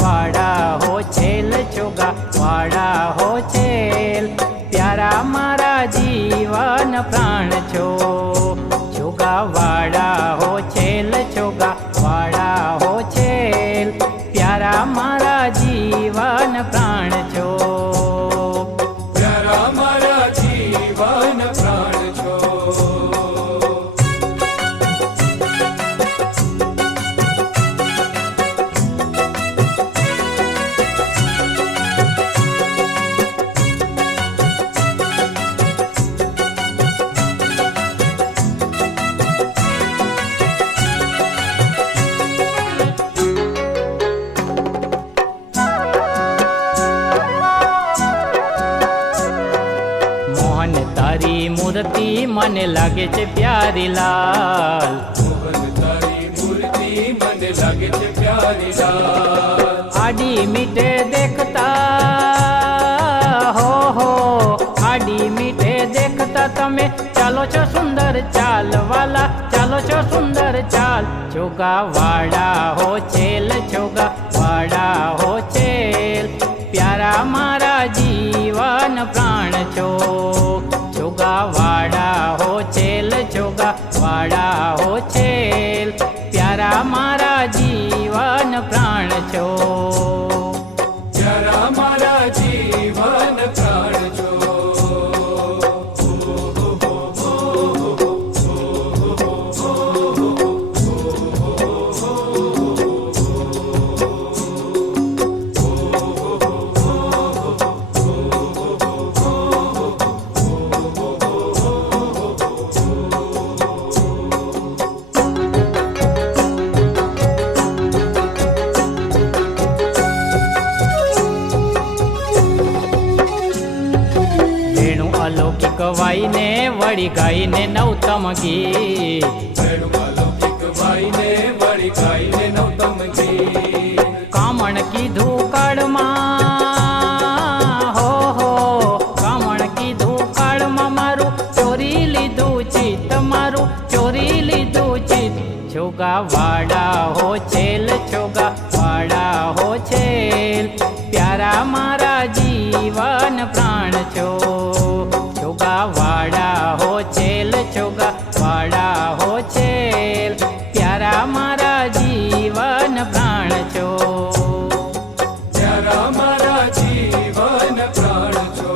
वाड़ा हो छेल छोगा वाड़ा हो छेल प्यारा मारा जीवन प्राण छो छोगा वाड़ा हो छेल छोगा वाड़ा हो छेल प्यारा मारा जीवन प्राण छो प्यारा मारा जीवन प्राण छो। मोहन तारी मूर्ति मने लागे छे प्यारी लाल मोहन तारी मूर्ति मन लागे छे प्यारी लाल आडी मीठे देखता हो आडी मीठे देखता तमे चालो छो सुंदर चाल वाला चालो छो सुंदर चाल छोगा वाड़ा हो छेल छोगा वाड़ा हो छेल प्यारा मारा जीवन प्राण छो छोगा वाड़ा हो छेल छोगा वाड़ा हो छेल प्यारा मारा जीवन प्राण छो प्यारा मारा जीवन प्राण छो। वेणु अलौकिक वाईने वળી ગાઈને નવતમ ગીત अलौकिक वाईने वળી गाईने नवतम गीत કામણ કીધું કાળમાં હો કામણ કીધું કાળમાં મારું ચોરી લીધું ચિત્ત મારું ચોરી લીધું ચિત્ત છોગા વાડા હો છેલ છોગા વાડા હો છેલ પ્યારા મારા જીવન પ્રાણ છો છોગા વાડા હો છેલ છોગા વાડા હો છેલ પ્યારા મારા જીવન પ્રાણ છો प्यारा मारा जीवन प्राण छो।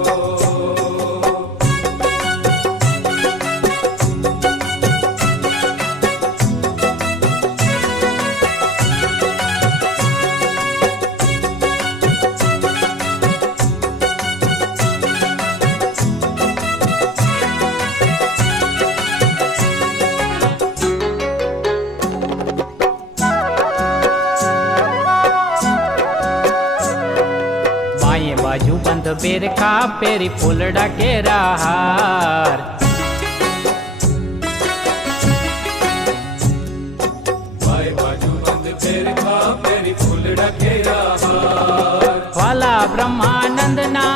बाएं बाजू बंद बेरखा पेरी फूलड़ा केरा हार बाएं बाजू बंद फेर खा पेरी फूलड़ा केरा हार वाला ब्रह्मानंद ना